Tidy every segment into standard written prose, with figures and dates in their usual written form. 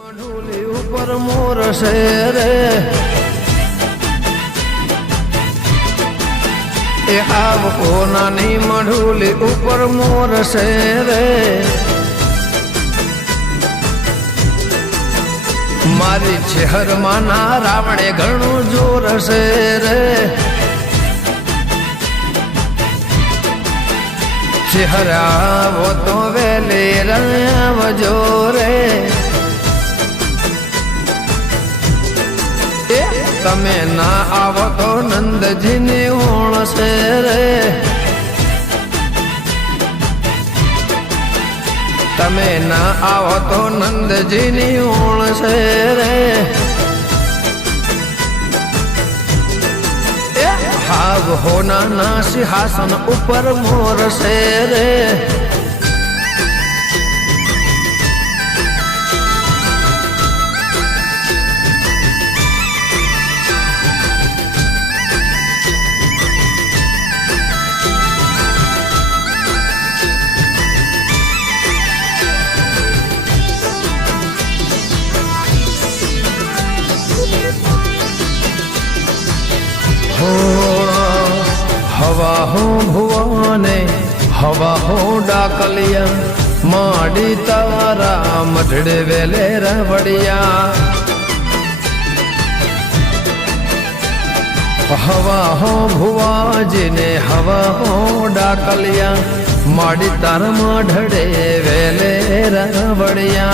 ઢોલી ઉપર મોર છે રે એ આવ કોનાની મઢુલી ઉપર મોર છે રે મારી શહેરમાં ના રાવણે ઘણું જોર છે રે શહેર આવો તો વેલી રાવજો રે તમે ના આવો તો નંદજીની ઓણ છે રે તમે ના આવો તો નંદજીની ઓણ છે રે હાવ હોના ના સિંહાસન ઉપર મોર છે રે हवा हो भुवाने हवा हो डाकलिया माडी तारा मठड़े वेले रवड़िया हवा हो भुवाजीने हवा हो डाकलिया माडी तारा मठड़े वेले रवड़िया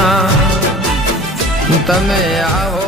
तमे आओ